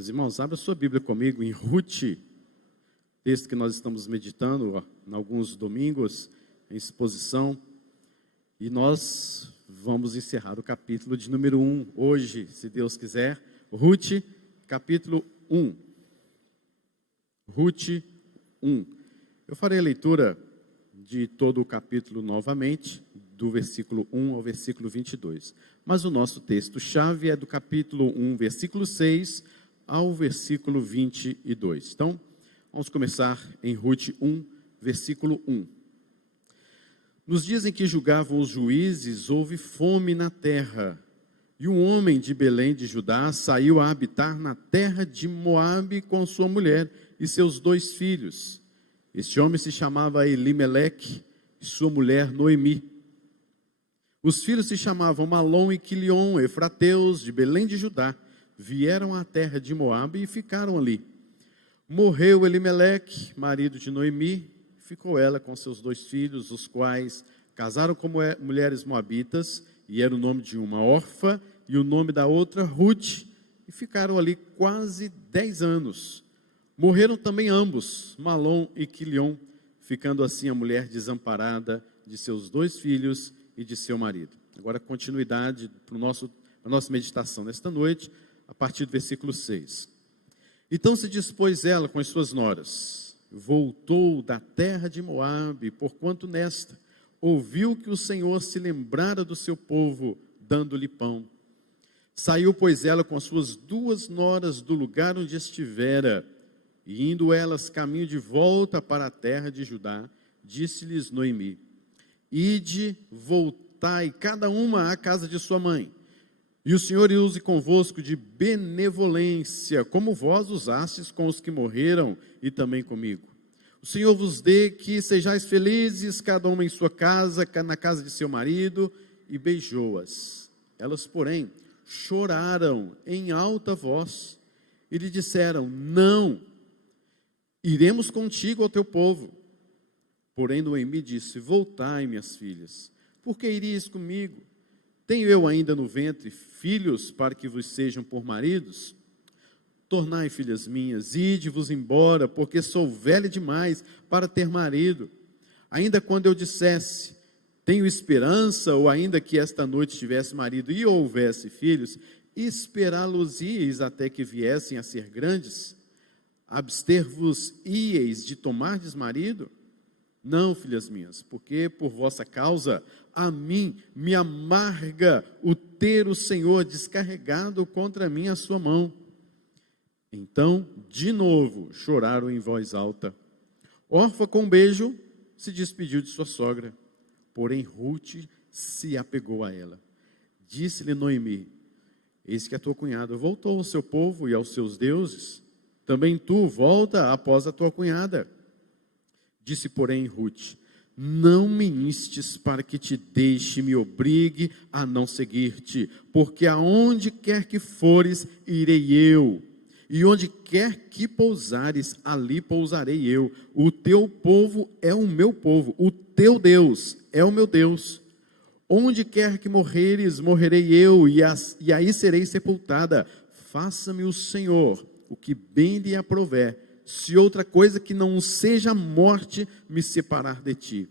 Meus irmãos, abra sua Bíblia comigo em Ruth, texto que nós estamos meditando em alguns domingos, em exposição, e nós vamos encerrar o capítulo de número 1, hoje, se Deus quiser. Ruth, capítulo 1. Ruth 1. Eu farei a leitura de todo o capítulo novamente, do versículo 1 ao versículo 22. Mas o nosso texto-chave é do capítulo 1, versículo 6 ao versículo 22. Então, vamos começar em Ruth 1, versículo 1. Nos dias em que julgavam os juízes, houve fome na terra, e um homem de Belém de Judá saiu a habitar na terra de Moabe com sua mulher e seus 2 filhos. Este homem se chamava Elimeleque e sua mulher Noemi. Os filhos se chamavam Malom e Quilion, efrateus de Belém de Judá. Vieram à terra de Moabe e ficaram ali. Morreu Elimeleque, marido de Noemi, ficou ela com seus 2 filhos, os quais casaram com mulheres moabitas, e era o nome de uma Orfa e o nome da outra Ruth, e ficaram ali quase 10 anos. Morreram também ambos, Malom e Quilion, ficando assim a mulher desamparada de seus 2 filhos e de seu marido. Agora, continuidade para a nossa meditação nesta noite, a partir do versículo 6. Então se dispôs ela com as suas noras, voltou da terra de Moabe, porquanto nesta ouviu que o Senhor se lembrara do seu povo, dando-lhe pão. Saiu, pois, ela com as suas 2 noras do lugar onde estivera, e indo elas caminho de volta para a terra de Judá, disse-lhes Noemi: Ide, voltai, cada uma à casa de sua mãe, e o Senhor use convosco de benevolência, como vós usastes com os que morreram, e também comigo. O Senhor vos dê que sejais felizes, cada uma em sua casa, na casa de seu marido, e beijou-as. Elas, porém, choraram em alta voz, e lhe disseram: Não, iremos contigo ao teu povo. Porém Noemi disse: Voltai, minhas filhas, por que irias comigo? Tenho eu ainda no ventre filhos para que vos sejam por maridos? Tornai, filhas minhas, ide-vos embora, porque sou velha demais para ter marido. Ainda quando eu dissesse, tenho esperança, ou ainda que esta noite tivesse marido e houvesse filhos, esperá-los-íeis até que viessem a ser grandes? Abster-vos-íeis de tomardes marido? Não, filhas minhas, porque por vossa causa a mim me amarga o ter o Senhor descarregado contra mim a sua mão. Então, de novo, choraram em voz alta. Orfa, com um beijo, se despediu de sua sogra, porém Ruth se apegou a ela. Disse-lhe Noemi: Eis que a tua cunhada voltou ao seu povo e aos seus deuses. Também tu volta após a tua cunhada. Disse, porém, Ruth: Não me instes para que te deixe, me obrigue a não seguir-te, porque aonde quer que fores, irei eu, e onde quer que pousares, ali pousarei eu. O teu povo é o meu povo, o teu Deus é o meu Deus. Onde quer que morreres, morrerei eu, e aí serei sepultada. Faça-me o Senhor o que bem lhe aprouver, se outra coisa que não seja a morte me separar de ti.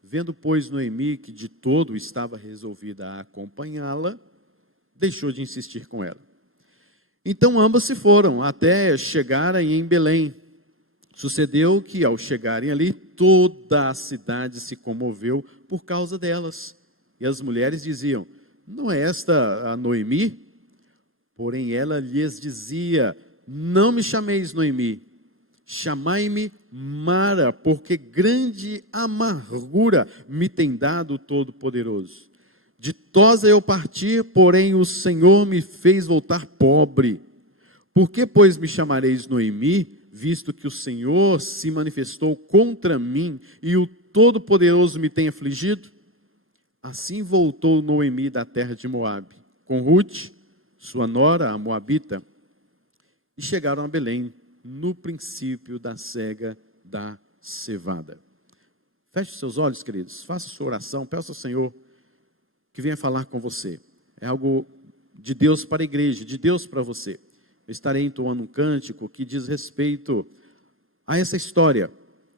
Vendo, pois, Noemi que de todo estava resolvida a acompanhá-la, deixou de insistir com ela. Então ambas se foram, até chegarem em Belém. Sucedeu que, ao chegarem ali, toda a cidade se comoveu por causa delas. E as mulheres diziam: Não é esta a Noemi? Porém ela lhes dizia: Não me chameis Noemi, chamai-me Mara, porque grande amargura me tem dado o Todo-Poderoso. Ditosa eu parti, porém o Senhor me fez voltar pobre. Por que, pois, me chamareis Noemi, visto que o Senhor se manifestou contra mim e o Todo-Poderoso me tem afligido? Assim voltou Noemi da terra de Moabe, com Ruth, sua nora, a moabita, e chegaram a Belém, no princípio da cega da cevada. Feche os seus olhos, queridos, faça sua oração, peça ao Senhor que venha falar com você. É algo de Deus para a igreja, de Deus para você. eu estarei entoando um cântico que diz respeito a essa história,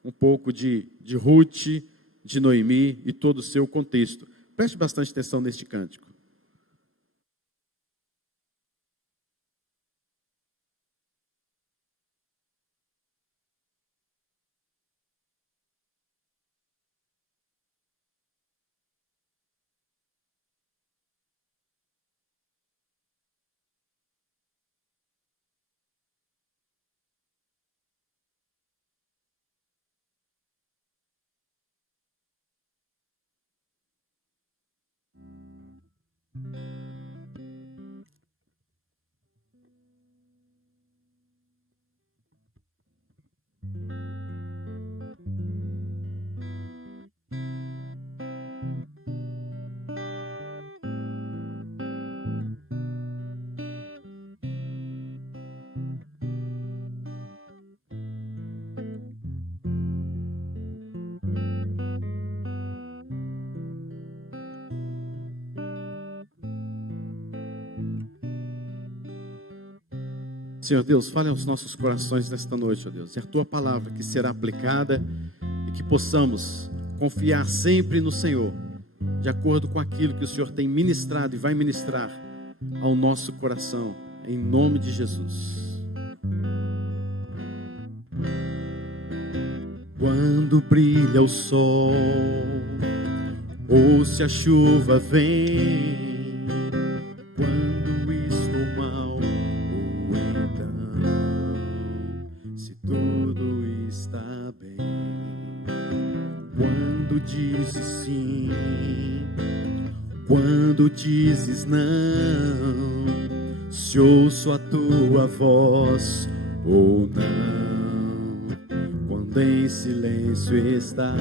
um pouco de Ruth, de Noemi e todo o seu contexto. Preste bastante atenção neste cântico. Senhor Deus, fale aos nossos corações nesta noite, ó Deus. É a Tua palavra que será aplicada e que possamos confiar sempre no Senhor, de acordo com aquilo que o Senhor tem ministrado e vai ministrar ao nosso coração, em nome de Jesus. Quando brilha o sol, ou se a chuva vem, quando estou mal, ou então, se tudo está bem, quando dizes sim, quando dizes não, se ouço a tua voz ou não, quando em silêncio estás,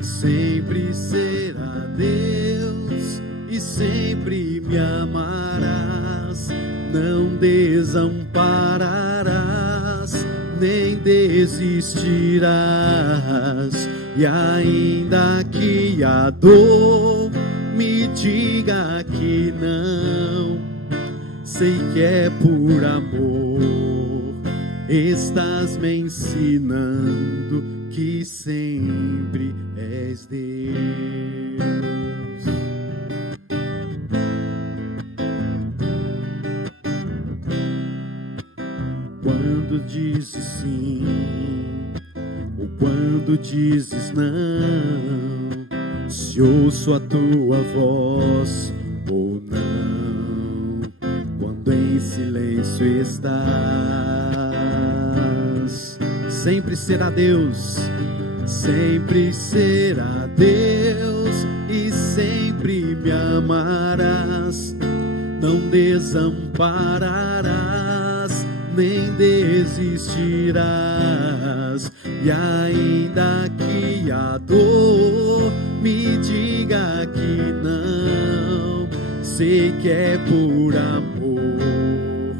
sempre será Deus e sempre me amarás, não desampararás, nem desistirás. E ainda que a dor me diga que não, sei que é por amor, estás me ensinando que sempre és Deus. Quando dizes sim, ou quando dizes não, se ouço a tua voz ou não, quando em silêncio estás, sempre será Deus, sempre será Deus e sempre me amarás, não desampararás, nem desistirás. E ainda que a dor me diga que não, sei que é por amor,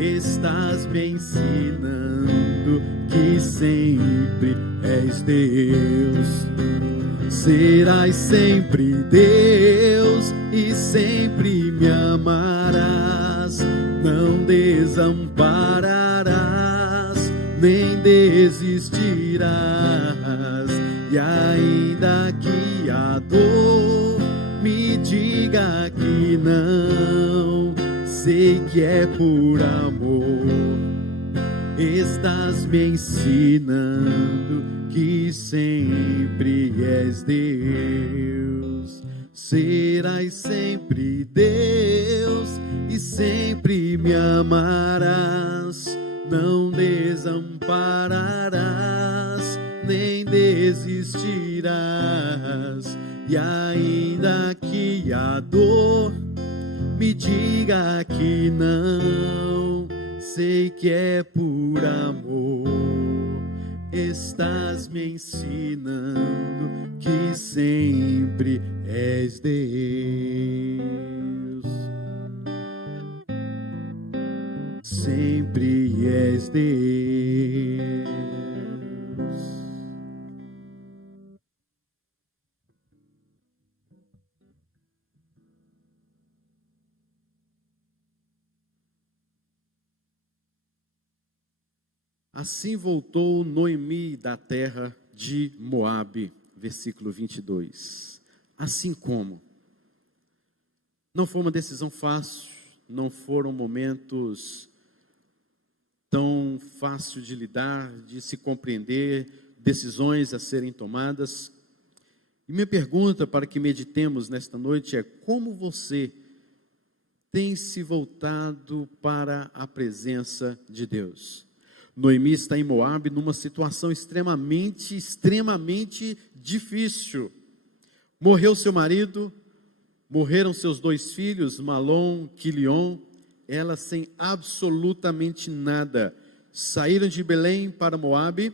estás me ensinando que sempre és Deus. Serás sempre Deus e sempre me amarás, não desampararás, nem desistirás. E ainda que a dor me diga que não, sei que é por amor, estás me ensinando que sempre és Deus. Serás sempre Deus e sempre me amarás, não desampararás, nem desistirás. E ainda que a dor me diga que não, sei que é por amor, estás me ensinando que sempre és Deus. Sempre és Deus. Assim voltou Noemi da terra de Moabe, versículo 22. Assim como. Não foi uma decisão fácil, não foram momentos tão fáceis de lidar, de se compreender, decisões a serem tomadas. E minha pergunta para que meditemos nesta noite é: como você tem se voltado para a presença de Deus? Noemi está em Moabe numa situação extremamente difícil. Morreu seu marido, morreram seus 2 filhos, Malom, Quilion, ela sem absolutamente nada. Saíram de Belém para Moabe,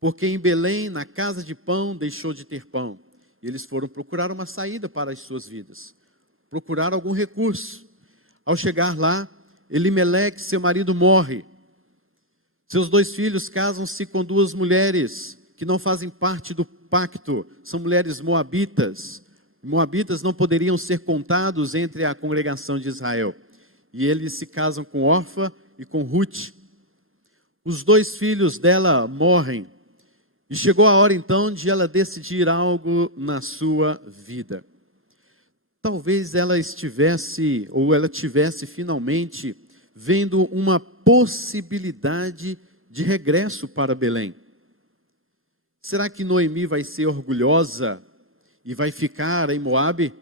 porque em Belém, na casa de pão, deixou de ter pão. E eles foram procurar uma saída para as suas vidas, procurar algum recurso. Ao chegar lá, Elimeleque, seu marido, morre. Seus 2 filhos casam-se com 2 mulheres que não fazem parte do pacto, são mulheres moabitas. Moabitas não poderiam ser contados entre a congregação de Israel. E eles se casam com Orfa e com Ruth. Os 2 filhos dela morrem. E chegou a hora então de ela decidir algo na sua vida. Talvez ela estivesse, ou ela tivesse finalmente, vendo uma possibilidade de regresso para Belém. Será que Noemi vai ser orgulhosa e vai ficar em Moabe?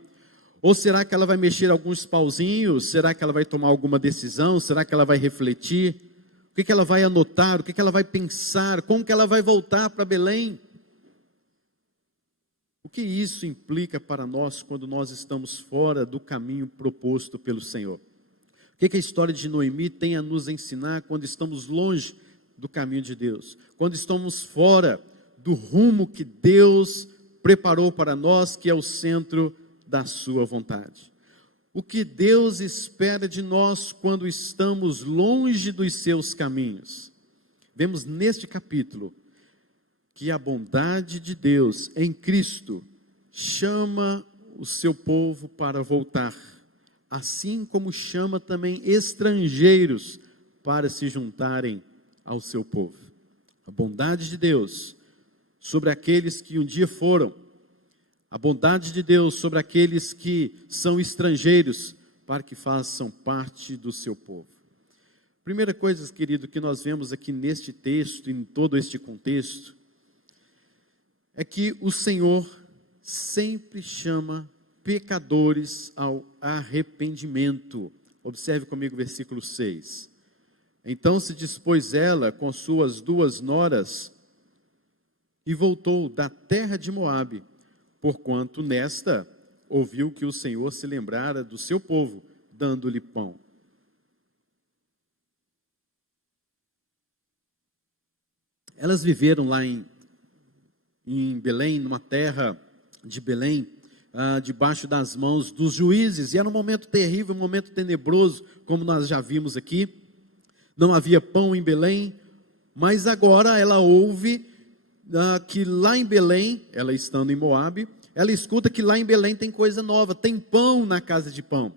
Ou será que ela vai mexer alguns pauzinhos? Será que ela vai tomar alguma decisão? Será que ela vai refletir? O que ela vai anotar? O que ela vai pensar? Como que ela vai voltar para Belém? O que isso implica para nós quando nós estamos fora do caminho proposto pelo Senhor? O que a história de Noemi tem a nos ensinar quando estamos longe do caminho de Deus? Quando estamos fora do rumo que Deus preparou para nós, que é o centro da sua vontade. O que Deus espera de nós quando estamos longe dos seus caminhos? Vemos neste capítulo que a bondade de Deus em Cristo chama o seu povo para voltar, assim como chama também estrangeiros para se juntarem ao seu povo. A bondade de Deus sobre aqueles que um dia foram, a bondade de Deus sobre aqueles que são estrangeiros, para que façam parte do seu povo. Primeira coisa, querido, que nós vemos aqui neste texto, em todo este contexto, é que o Senhor sempre chama pecadores ao arrependimento. Observe comigo o versículo 6. Então se dispôs ela com suas 2 noras e voltou da terra de Moabe, porquanto nesta ouviu que o Senhor se lembrara do seu povo, dando-lhe pão. Elas viveram lá em Belém, numa terra de Belém, debaixo das mãos dos juízes, e era um momento terrível, um momento tenebroso, como nós já vimos aqui. Não havia pão em Belém, mas agora ela ouve que lá em Belém, ela estando em Moabe, ela escuta que lá em Belém tem coisa nova, tem pão na casa de pão.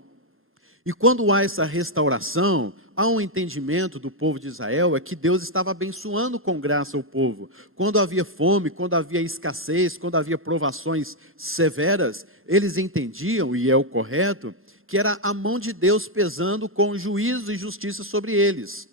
E quando há essa restauração, há um entendimento do povo de Israel, é que Deus estava abençoando com graça o povo. Quando havia fome, quando havia escassez, quando havia provações severas, eles entendiam, e é o correto, que era a mão de Deus pesando com juízo e justiça sobre eles.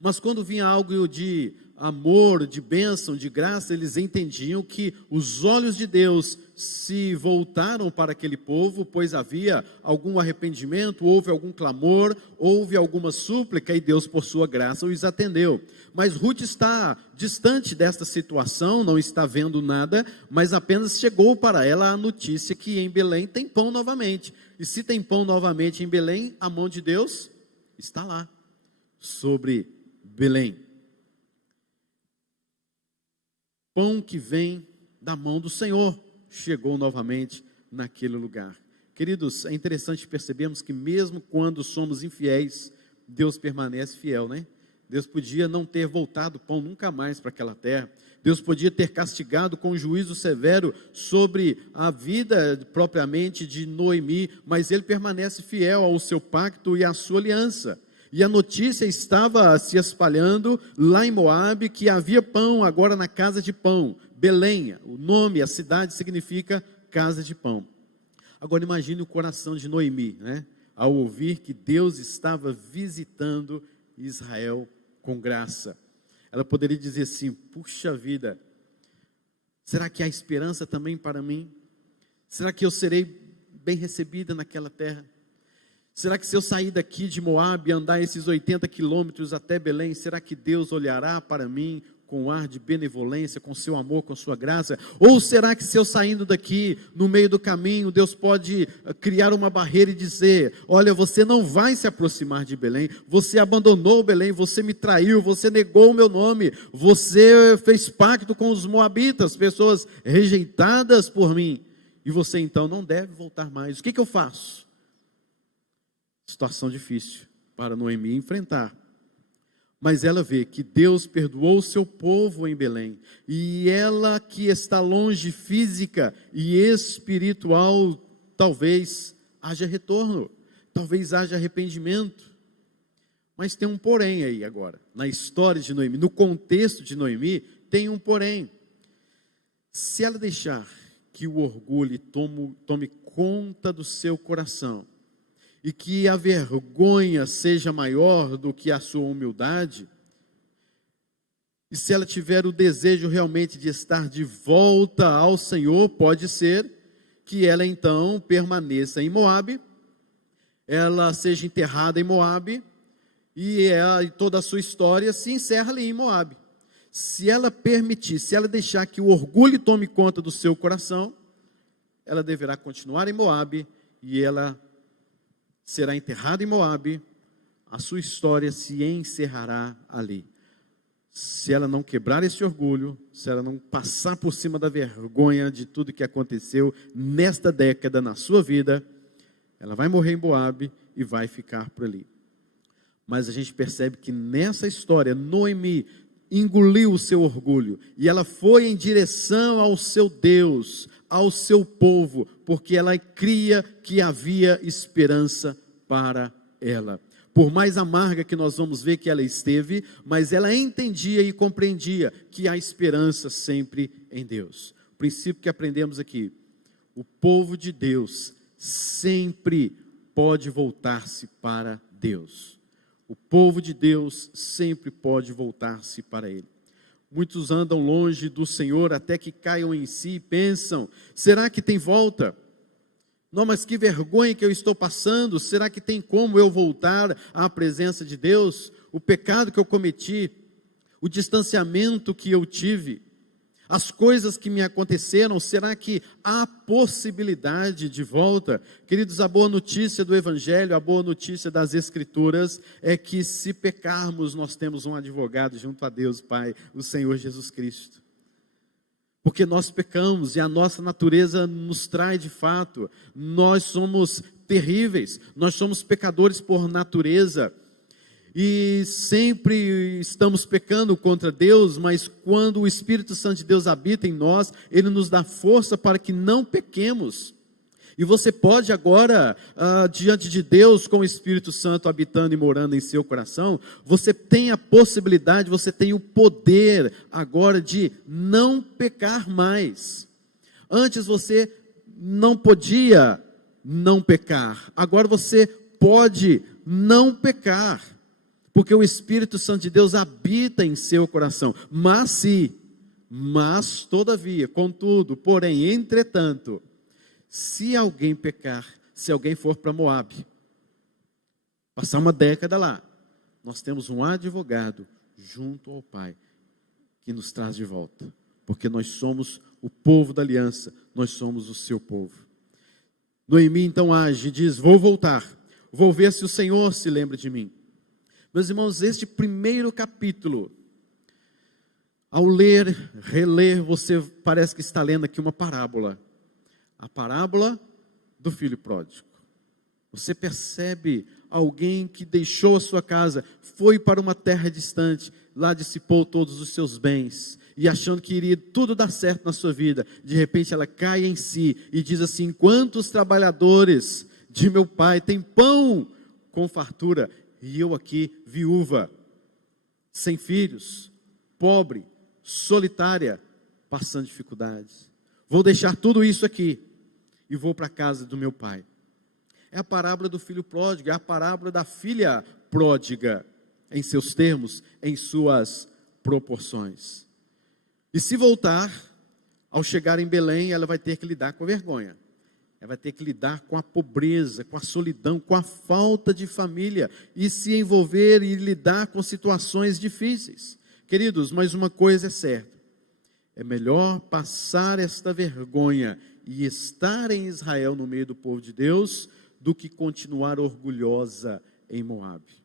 Mas quando vinha algo de amor, de bênção, de graça, eles entendiam que os olhos de Deus se voltaram para aquele povo, pois havia algum arrependimento, houve algum clamor, houve alguma súplica, e Deus, por sua graça, os atendeu. Mas Ruth está distante desta situação, não está vendo nada, mas apenas chegou para ela a notícia que em Belém tem pão novamente. E se tem pão novamente em Belém, a mão de Deus está lá, sobre Belém. Pão que vem da mão do Senhor chegou novamente naquele lugar. Queridos, é interessante percebermos que mesmo quando somos infiéis, Deus permanece fiel, né? Deus podia não ter voltado pão nunca mais para aquela terra. Deus podia ter castigado com juízo severo sobre a vida propriamente de Noemi, mas Ele permanece fiel ao seu pacto e à sua aliança. E a notícia estava se espalhando lá em Moabe, que havia pão agora na casa de pão. Belém, o nome, a cidade significa casa de pão. Agora imagine o coração de Noemi, né? Ao ouvir que Deus estava visitando Israel com graça. Ela poderia dizer assim: puxa vida, será que há esperança também para mim? Será que eu serei bem recebida naquela terra? Será que se eu sair daqui de Moabe e andar esses 80 quilômetros até Belém, será que Deus olhará para mim com um ar de benevolência, com seu amor, com sua graça? Ou será que se eu saindo daqui, no meio do caminho, Deus pode criar uma barreira e dizer: olha, você não vai se aproximar de Belém, você abandonou Belém, você me traiu, você negou o meu nome, você fez pacto com os moabitas, pessoas rejeitadas por mim, e você então não deve voltar mais. O que eu faço? Situação difícil para Noemi enfrentar. Mas ela vê que Deus perdoou o seu povo em Belém. E ela que está longe física e espiritual, talvez haja retorno, talvez haja arrependimento. Mas tem um porém aí agora, na história de Noemi, no contexto de Noemi, tem um porém. Se ela deixar que o orgulho tome conta do seu coração, e que a vergonha seja maior do que a sua humildade, e se ela tiver o desejo realmente de estar de volta ao Senhor, pode ser que ela então permaneça em Moabe, ela seja enterrada em Moabe, e toda a sua história se encerra ali em Moabe. Se ela permitir, se ela deixar que o orgulho tome conta do seu coração, ela deverá continuar em Moabe, e ela será enterrada em Moabe, a sua história se encerrará ali. Se ela não quebrar esse orgulho, se ela não passar por cima da vergonha de tudo que aconteceu nesta década na sua vida, ela vai morrer em Moabe e vai ficar por ali. Mas a gente percebe que nessa história, Noemi engoliu o seu orgulho, e ela foi em direção ao seu Deus, ao seu povo, porque ela cria que havia esperança para ela. Por mais amarga que nós vamos ver que ela esteve, mas ela entendia e compreendia que há esperança sempre em Deus. O princípio que aprendemos aqui: o povo de Deus sempre pode voltar-se para Deus. O povo de Deus sempre pode voltar-se para Ele. Muitos andam longe do Senhor até que caiam em si e pensam: será que tem volta? Não, mas que vergonha que eu estou passando. Será que tem como eu voltar à presença de Deus? O pecado que eu cometi, o distanciamento que eu tive, as coisas que me aconteceram, será que há possibilidade de volta? Queridos, a boa notícia do Evangelho, a boa notícia das Escrituras é que se pecarmos, nós temos um advogado junto a Deus Pai, o Senhor Jesus Cristo. Porque nós pecamos e a nossa natureza nos trai de fato, nós somos terríveis, nós somos pecadores por natureza. E sempre estamos pecando contra Deus, mas quando o Espírito Santo de Deus habita em nós, Ele nos dá força para que não pequemos. E você pode agora, diante de Deus, com o Espírito Santo habitando e morando em seu coração, você tem a possibilidade, você tem o poder agora de não pecar mais. Antes você não podia não pecar, agora você pode não pecar. Porque o Espírito Santo de Deus habita em seu coração. Mas todavia, contudo, porém, entretanto, se alguém pecar, se alguém for para Moabe, passar uma década lá, nós temos um advogado junto ao Pai, que nos traz de volta. Porque nós somos o povo da aliança, nós somos o seu povo. Noemi então age e diz: vou voltar, vou ver se o Senhor se lembra de mim. Meus irmãos, este primeiro capítulo, ao ler, reler, você parece que está lendo aqui uma parábola. A parábola do filho pródigo. Você percebe alguém que deixou a sua casa, foi para uma terra distante, lá dissipou todos os seus bens, e achando que iria tudo dar certo na sua vida, de repente ela cai em si, e diz assim: quantos trabalhadores de meu pai têm pão com fartura, e eu aqui, viúva, sem filhos, pobre, solitária, passando dificuldades. Vou deixar tudo isso aqui e vou para a casa do meu pai. É a parábola do filho pródigo, é a parábola da filha pródiga, em seus termos, em suas proporções. E se voltar, ao chegar em Belém, ela vai ter que lidar com a vergonha. Ela vai ter que lidar com a pobreza, com a solidão, com a falta de família, e se envolver e lidar com situações difíceis. Queridos, mas uma coisa é certa: é melhor passar esta vergonha e estar em Israel, no meio do povo de Deus, do que continuar orgulhosa em Moabe.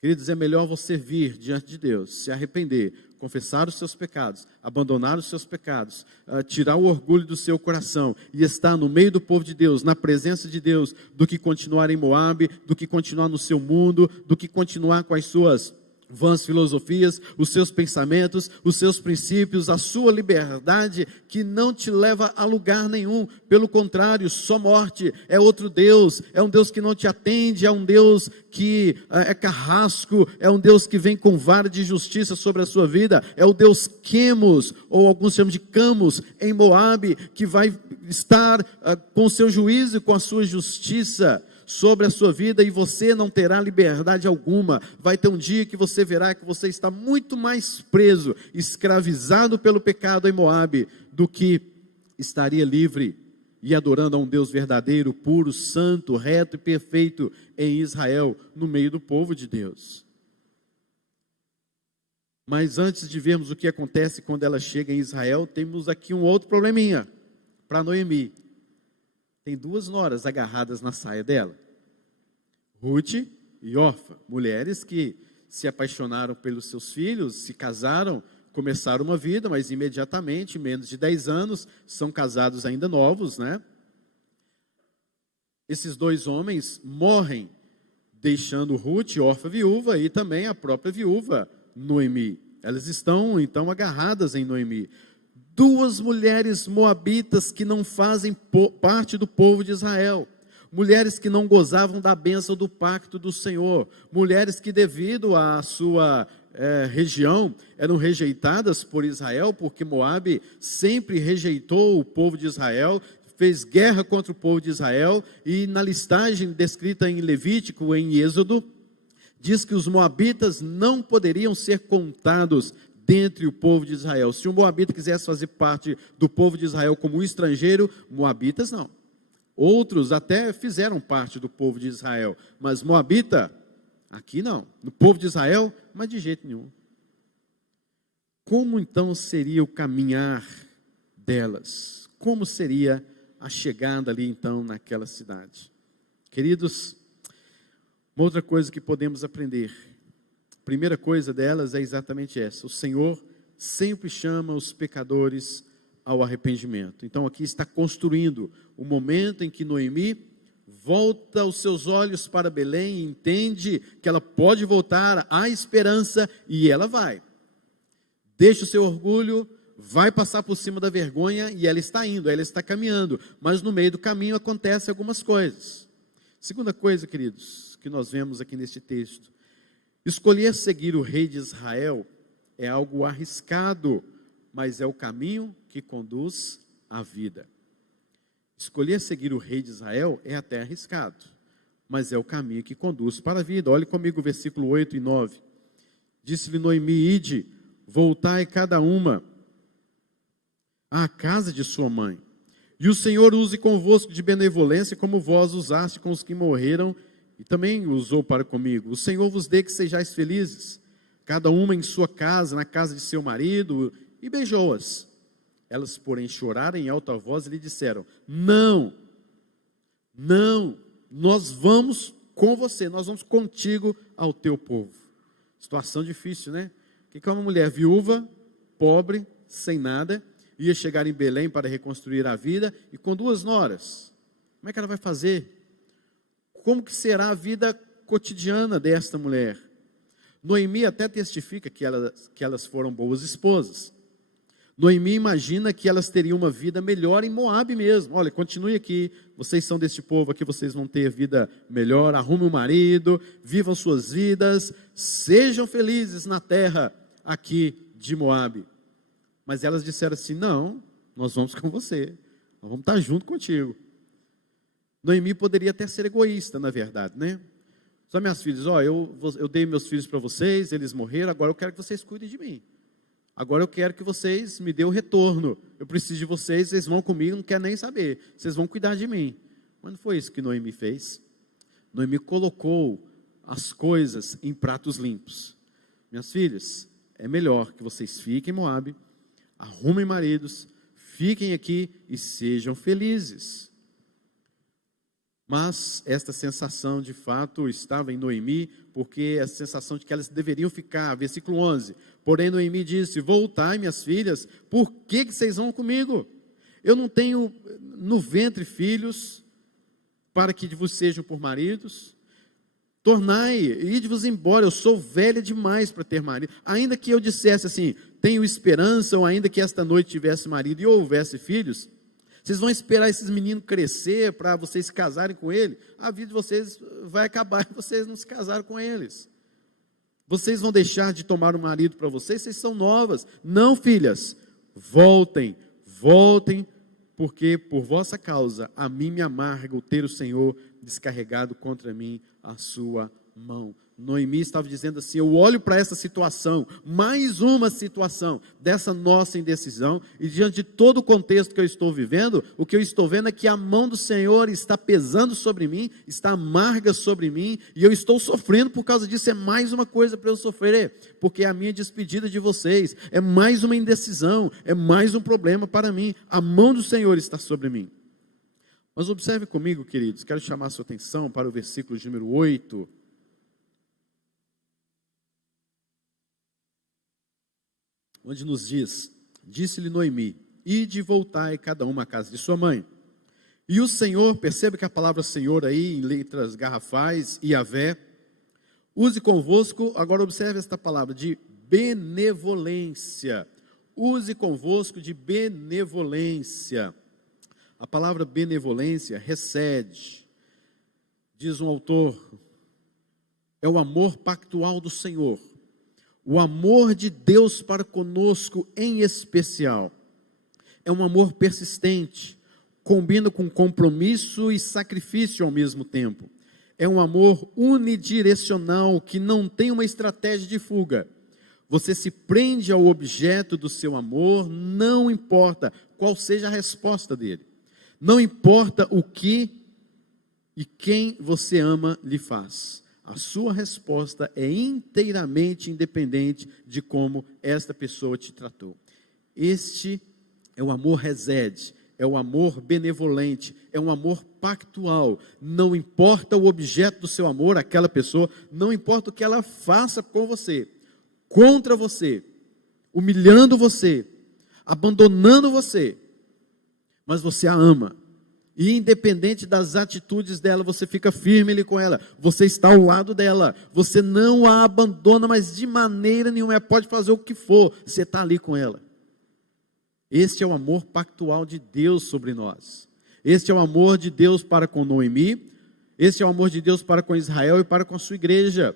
Queridos, é melhor você vir diante de Deus, se arrepender, confessar os seus pecados, abandonar os seus pecados, tirar o orgulho do seu coração e estar no meio do povo de Deus, na presença de Deus, do que continuar em Moabe, do que continuar no seu mundo, do que continuar com as suas vãs filosofias, os seus pensamentos, os seus princípios, a sua liberdade, que não te leva a lugar nenhum. Pelo contrário, só morte. É outro Deus, é um Deus que não te atende, é um Deus que é carrasco, é um Deus que vem com vara de justiça sobre a sua vida, é o Deus Quemos, ou alguns chamam de Camus, em Moabe, que vai estar com o seu juízo, com a sua justiça sobre a sua vida, e você não terá liberdade alguma. Vai ter um dia que você verá que você está muito mais preso, escravizado pelo pecado em Moabe, do que estaria livre e adorando a um Deus verdadeiro, puro, santo, reto e perfeito em Israel, no meio do povo de Deus. Mas antes de vermos o que acontece quando ela chega em Israel, temos aqui um outro probleminha para Noemi. Tem duas noras agarradas na saia dela, Ruth e Orfa, mulheres que se apaixonaram pelos seus filhos, se casaram, começaram uma vida, mas imediatamente, em menos de 10 anos, são casados ainda novos, né? Esses dois homens morrem, deixando Ruth e Orfa viúva, e também a própria viúva Noemi. Elas estão então agarradas em Noemi. Duas mulheres moabitas que não fazem parte do povo de Israel, mulheres que não gozavam da bênção do pacto do Senhor, mulheres que devido à sua região eram rejeitadas por Israel, porque Moabe sempre rejeitou o povo de Israel, fez guerra contra o povo de Israel, e na listagem descrita em Levítico, em Êxodo, diz que os moabitas não poderiam ser contados dentre o povo de Israel. Se um moabita quisesse fazer parte do povo de Israel como um estrangeiro, moabitas não. Outros até fizeram parte do povo de Israel, mas moabita, aqui não. No povo de Israel, mas de jeito nenhum. Como então seria o caminhar delas? Como seria a chegada ali então naquela cidade? Queridos, uma outra coisa que podemos aprender, a primeira coisa delas é exatamente essa: o Senhor sempre chama os pecadores ao arrependimento. Então aqui está construindo o momento em que Noemi volta os seus olhos para Belém e entende que ela pode voltar, há esperança, e ela vai. Deixa o seu orgulho, vai passar por cima da vergonha, e ela está indo, ela está caminhando, mas no meio do caminho acontecem algumas coisas. Segunda coisa, queridos, que nós vemos aqui neste texto: escolher seguir o rei de Israel é algo arriscado, mas é o caminho que conduz à vida. Escolher seguir o rei de Israel é até arriscado, mas é o caminho que conduz para a vida. Olhe comigo o versículo 8 e 9. Disse-lhe Noemi: ide, voltai cada uma à casa de sua mãe, e o Senhor use convosco de benevolência, como vós usaste com os que morreram, e também usou para comigo. O Senhor vos dê que sejais felizes, cada uma em sua casa, na casa de seu marido. E beijou-as. Elas, porém, choraram em alta voz e lhe disseram: não, nós vamos com você, nós vamos contigo ao teu povo. Situação difícil, né? O que é uma mulher viúva, pobre, sem nada, ia chegar em Belém para reconstruir a vida, e com duas noras? Como é que ela vai fazer? Como que será a vida cotidiana desta mulher? Noemi até testifica que elas foram boas esposas. Noemi imagina que elas teriam uma vida melhor em Moabe mesmo. Olha, continue aqui, vocês são deste povo aqui, vocês vão ter vida melhor, arrumem um marido, vivam suas vidas, sejam felizes na terra aqui de Moabe. Mas elas disseram assim, não, nós vamos com você, nós vamos estar junto contigo. Noemi poderia até ser egoísta, na verdade, né? Só minhas filhas, eu dei meus filhos para vocês, eles morreram, agora eu quero que vocês cuidem de mim. Agora eu quero que vocês me dêem o retorno. Eu preciso de vocês, vocês vão comigo, não quero nem saber. Vocês vão cuidar de mim. Mas não foi isso que Noemi fez. Noemi colocou as coisas em pratos limpos. Minhas filhas, é melhor que vocês fiquem em Moabe, arrumem maridos, fiquem aqui e sejam felizes. Mas esta sensação de fato estava em Noemi, porque a sensação de que elas deveriam ficar, versículo 11, porém Noemi disse, voltai minhas filhas, por que vocês vão comigo? Eu não tenho no ventre filhos, para que vos sejam por maridos, tornai, ide-vos embora, eu sou velha demais para ter marido, ainda que eu dissesse assim, tenho esperança, ou ainda que esta noite tivesse marido e houvesse filhos, vocês vão esperar esses meninos crescer para vocês se casarem com ele? A vida de vocês vai acabar e vocês não se casaram com eles. Vocês vão deixar de tomar um marido para vocês? Vocês são novas. Não, filhas, voltem, porque por vossa causa a mim me amarga o ter o Senhor descarregado contra mim a sua mão. Noemi estava dizendo assim, eu olho para essa situação, mais uma situação dessa nossa indecisão, e diante de todo o contexto que eu estou vivendo, o que eu estou vendo é que a mão do Senhor está pesando sobre mim, está amarga sobre mim, e eu estou sofrendo por causa disso. É mais uma coisa para eu sofrer, porque é a minha despedida de vocês, é mais uma indecisão, é mais um problema para mim, a mão do Senhor está sobre mim. Mas observe comigo, queridos, quero chamar a sua atenção para o versículo de número 8, onde nos diz, disse-lhe Noemi, ide e voltai cada uma à casa de sua mãe. E o Senhor, perceba que a palavra Senhor aí, em letras garrafais, Yahvé, use convosco, agora observe esta palavra, de benevolência. Use convosco de benevolência. A palavra benevolência recede, diz um autor, é o amor pactual do Senhor. O amor de Deus para conosco em especial é um amor persistente, combina com compromisso e sacrifício ao mesmo tempo. É um amor unidirecional que não tem uma estratégia de fuga. Você se prende ao objeto do seu amor, não importa qual seja a resposta dele. Não importa o que e quem você ama lhe faz. A sua resposta é inteiramente independente de como esta pessoa te tratou. Este é o amor resede, é o amor benevolente, é um amor pactual. Não importa o objeto do seu amor, aquela pessoa, não importa o que ela faça com você, contra você, humilhando você, abandonando você, mas você a ama. E independente das atitudes dela, você fica firme ali com ela, você está ao lado dela, você não a abandona, mas de maneira nenhuma, ela pode fazer o que for, você está ali com ela. Este é o amor pactual de Deus sobre nós. Este é o amor de Deus para com Noemi, este é o amor de Deus para com Israel e para com a sua igreja,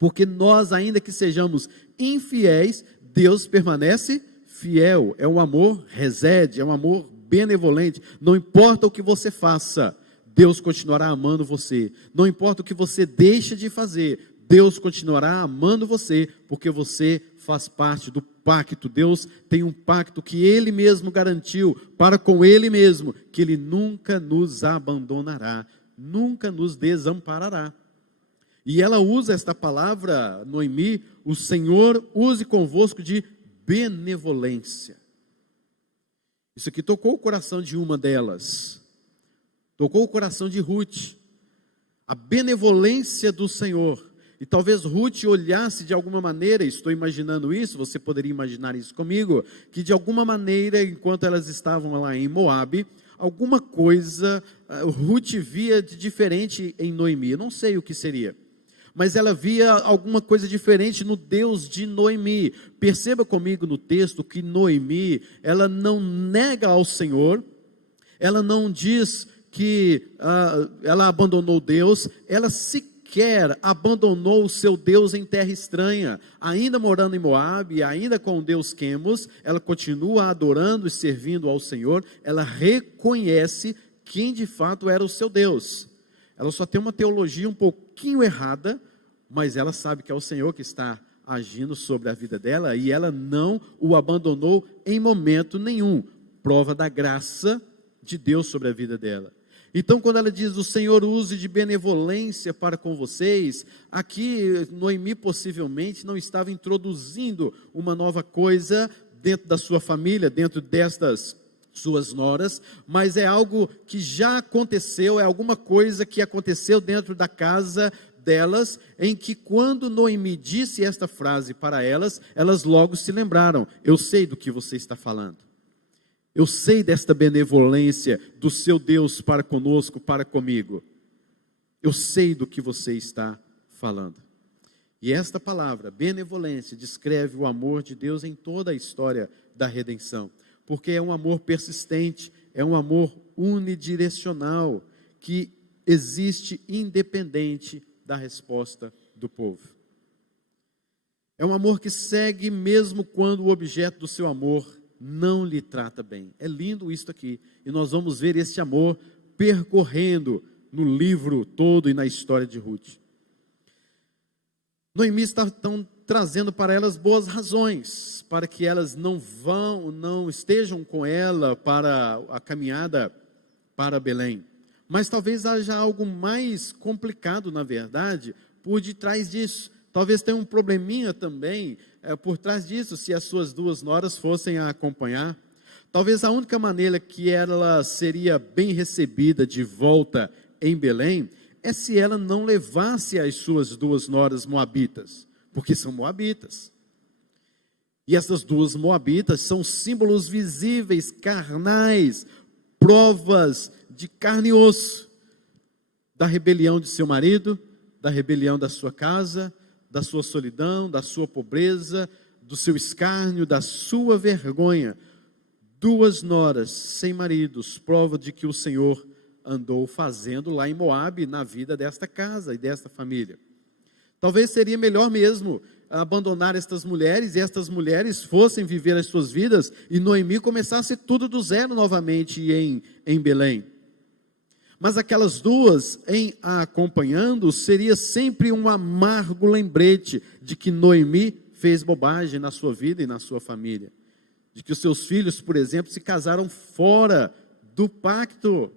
porque nós, ainda que sejamos infiéis, Deus permanece fiel. É um amor resede, é um amor benevolente. Não importa o que você faça, Deus continuará amando você. Não importa o que você deixa de fazer, Deus continuará amando você, porque você faz parte do pacto. Deus tem um pacto que Ele mesmo garantiu para com Ele mesmo, que Ele nunca nos abandonará, nunca nos desamparará. E ela usa esta palavra, Noemi, o Senhor use convosco de benevolência. Isso aqui tocou o coração de uma delas, tocou o coração de Ruth, a benevolência do Senhor. E talvez Ruth olhasse de alguma maneira, estou imaginando isso, você poderia imaginar isso comigo, que de alguma maneira, enquanto elas estavam lá em Moabe, alguma coisa Ruth via de diferente em Noemi. Eu não sei o que seria, Mas ela via alguma coisa diferente no Deus de Noemi. Perceba comigo no texto que Noemi, ela não nega ao Senhor, ela não diz que ela abandonou Deus, ela sequer abandonou o seu Deus em terra estranha. Ainda morando em Moabe, ainda com o Deus Quemos, ela continua adorando e servindo ao Senhor, ela reconhece quem de fato era o seu Deus. Ela só tem uma teologia um pouquinho errada, mas ela sabe que é o Senhor que está agindo sobre a vida dela, e ela não o abandonou em momento nenhum. Prova da graça de Deus sobre a vida dela. Então, quando ela diz, o Senhor use de benevolência para com vocês, aqui Noemi possivelmente não estava introduzindo uma nova coisa dentro da sua família, dentro destas suas noras, mas é algo que já aconteceu, é alguma coisa que aconteceu dentro da casa delas, em que quando Noemi disse esta frase para elas, elas logo se lembraram, eu sei do que você está falando. Eu sei desta benevolência do seu Deus para conosco, para comigo. Eu sei do que você está falando. E esta palavra, benevolência, descreve o amor de Deus em toda a história da redenção. Porque é um amor persistente, é um amor unidirecional, que existe independente da resposta do povo. É um amor que segue mesmo quando o objeto do seu amor não lhe trata bem. É lindo isso aqui. E nós vamos ver esse amor percorrendo no livro todo e na história de Ruth. Noemi está trazendo para elas boas razões, para que elas não estejam com ela para a caminhada para Belém. Mas talvez haja algo mais complicado, na verdade, por detrás disso. Talvez tenha um probleminha também por trás disso, se as suas duas noras fossem a acompanhar. Talvez a única maneira que ela seria bem recebida de volta em Belém é se ela não levasse as suas duas noras moabitas, porque são moabitas. E essas duas moabitas são símbolos visíveis, carnais, provas de carne e osso, da rebelião de seu marido, da rebelião da sua casa, da sua solidão, da sua pobreza, do seu escárnio, da sua vergonha. Duas noras sem maridos, prova de que o Senhor andou fazendo lá em Moabe, na vida desta casa e desta família. Talvez seria melhor mesmo abandonar estas mulheres, e estas mulheres fossem viver as suas vidas, e Noemi começasse tudo do zero novamente em Belém. Mas aquelas duas, em a acompanhando, seria sempre um amargo lembrete de que Noemi fez bobagem na sua vida e na sua família. De que os seus filhos, por exemplo, se casaram fora do pacto.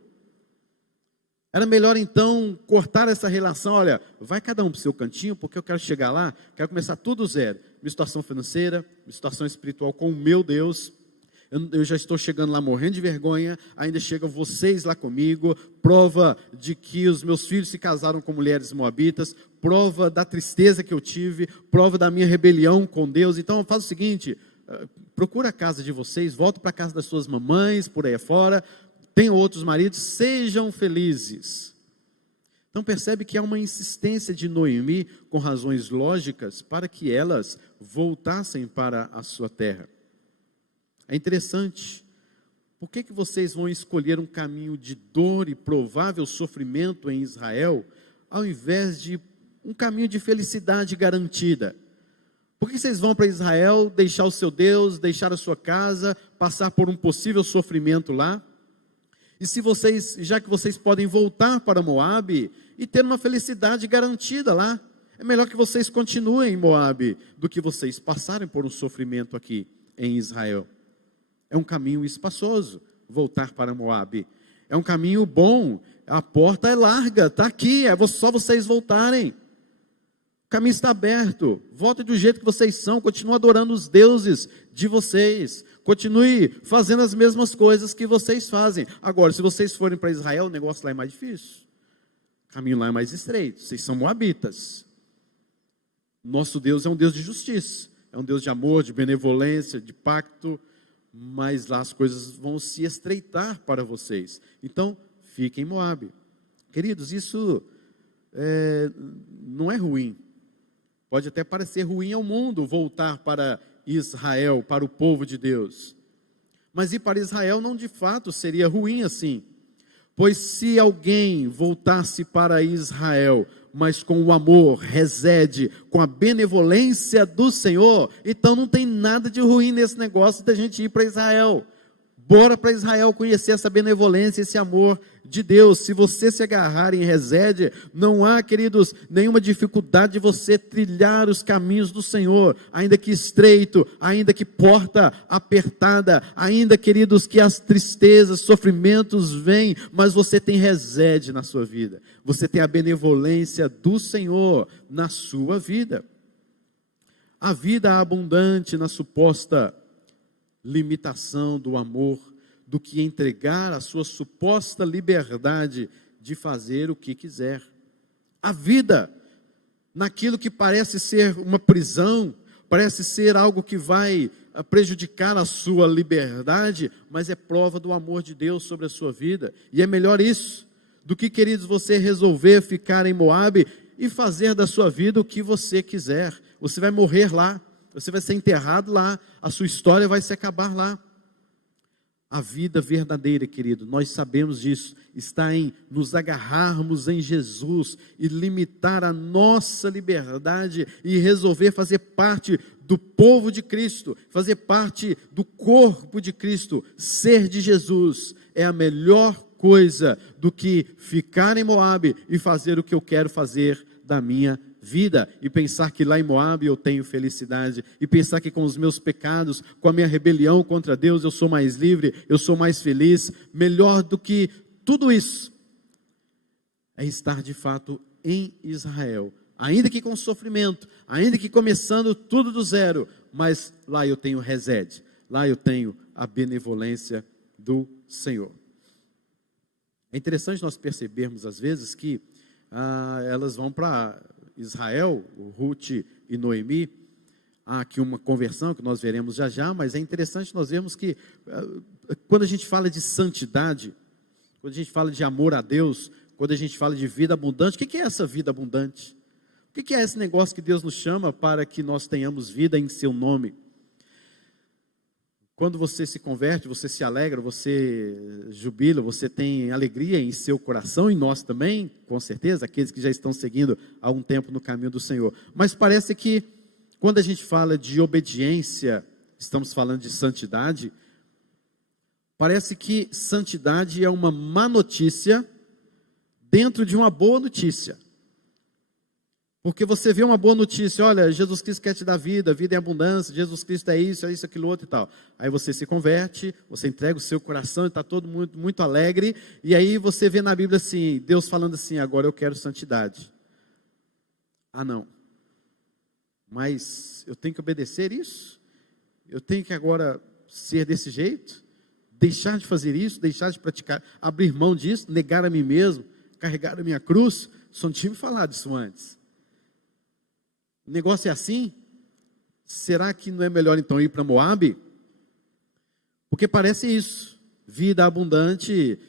Era melhor então cortar essa relação, olha, vai cada um para o seu cantinho, porque eu quero chegar lá, quero começar tudo do zero. Minha situação financeira, minha situação espiritual com o meu Deus. Eu já estou chegando lá morrendo de vergonha, ainda chegam vocês lá comigo, prova de que os meus filhos se casaram com mulheres moabitas, prova da tristeza que eu tive, prova da minha rebelião com Deus. Então faz o seguinte, procura a casa de vocês, volta para a casa das suas mamães, por aí afora, tenham outros maridos, sejam felizes. Então percebe que há uma insistência de Noemi, com razões lógicas, para que elas voltassem para a sua terra. É interessante, por que vocês vão escolher um caminho de dor e provável sofrimento em Israel, ao invés de um caminho de felicidade garantida? Por que vocês vão para Israel, deixar o seu Deus, deixar a sua casa, passar por um possível sofrimento lá? E se vocês, já que vocês podem voltar para Moabe e ter uma felicidade garantida lá, é melhor que vocês continuem em Moabe do que vocês passarem por um sofrimento aqui em Israel. É um caminho espaçoso, voltar para Moabe. É um caminho bom, a porta é larga, está aqui, é só vocês voltarem. O caminho está aberto, voltem do jeito que vocês são, continuem adorando os deuses de vocês, continue fazendo as mesmas coisas que vocês fazem. Agora, se vocês forem para Israel, o negócio lá é mais difícil, o caminho lá é mais estreito, vocês são moabitas. Nosso Deus é um Deus de justiça, é um Deus de amor, de benevolência, de pacto, mas lá as coisas vão se estreitar para vocês. Então, fiquem em Moabe. Queridos, isso não é ruim. Pode até parecer ruim ao mundo voltar para Israel, para o povo de Deus. Mas ir para Israel não de fato seria ruim assim. Pois se alguém voltasse para Israel, mas com o amor, reside com a benevolência do Senhor, então não tem nada de ruim nesse negócio da gente ir para Israel. Bora para Israel conhecer essa benevolência, esse amor de Deus. Se você se agarrar em resede, não há, queridos, nenhuma dificuldade de você trilhar os caminhos do Senhor, ainda que estreito, ainda que porta apertada, ainda, queridos, que as tristezas, sofrimentos vêm, mas você tem resede na sua vida. Você tem a benevolência do Senhor na sua vida. A vida abundante na suposta limitação do amor, do que entregar a sua suposta liberdade de fazer o que quiser. A vida naquilo que parece ser uma prisão, parece ser algo que vai prejudicar a sua liberdade, mas é prova do amor de Deus sobre a sua vida. E é melhor isso do que, queridos, você resolver ficar em Moabe e fazer da sua vida o que você quiser. Você vai morrer lá. Você vai ser enterrado lá, a sua história vai se acabar lá. A vida verdadeira, querido, nós sabemos disso, está em nos agarrarmos em Jesus e limitar a nossa liberdade e resolver fazer parte do povo de Cristo, fazer parte do corpo de Cristo. Ser de Jesus é a melhor coisa do que ficar em Moabe e fazer o que eu quero fazer da minha vida, e pensar que lá em Moabe eu tenho felicidade, e pensar que com os meus pecados, com a minha rebelião contra Deus, eu sou mais livre, eu sou mais feliz. Melhor do que tudo isso é estar de fato em Israel, ainda que com sofrimento, ainda que começando tudo do zero, mas lá eu tenho resede, lá eu tenho a benevolência do Senhor. É interessante nós percebermos às vezes que elas vão para Israel, Ruth e Noemi. Há aqui uma conversão que nós veremos já já, mas é interessante nós vermos que quando a gente fala de santidade, quando a gente fala de amor a Deus, quando a gente fala de vida abundante, o que é essa vida abundante? O que é esse negócio que Deus nos chama para que nós tenhamos vida em seu nome? Quando você se converte, você se alegra, você jubila, você tem alegria em seu coração, e nós também, com certeza, aqueles que já estão seguindo há um tempo no caminho do Senhor. Mas parece que, quando a gente fala de obediência, estamos falando de santidade, parece que santidade é uma má notícia dentro de uma boa notícia. Porque você vê uma boa notícia, olha, Jesus Cristo quer te dar vida, vida em abundância, Jesus Cristo é isso, aquilo, outro e tal. Aí você se converte, você entrega o seu coração e está todo mundo muito alegre, e aí você vê na Bíblia assim, Deus falando assim, agora eu quero santidade. Ah não, mas eu tenho que obedecer isso? Eu tenho que agora ser desse jeito? Deixar de fazer isso, deixar de praticar, abrir mão disso, negar a mim mesmo, carregar a minha cruz? Só não tinha me falado isso antes. O negócio é assim? Será que não é melhor então ir para Moabe? Porque parece isso, vida abundante,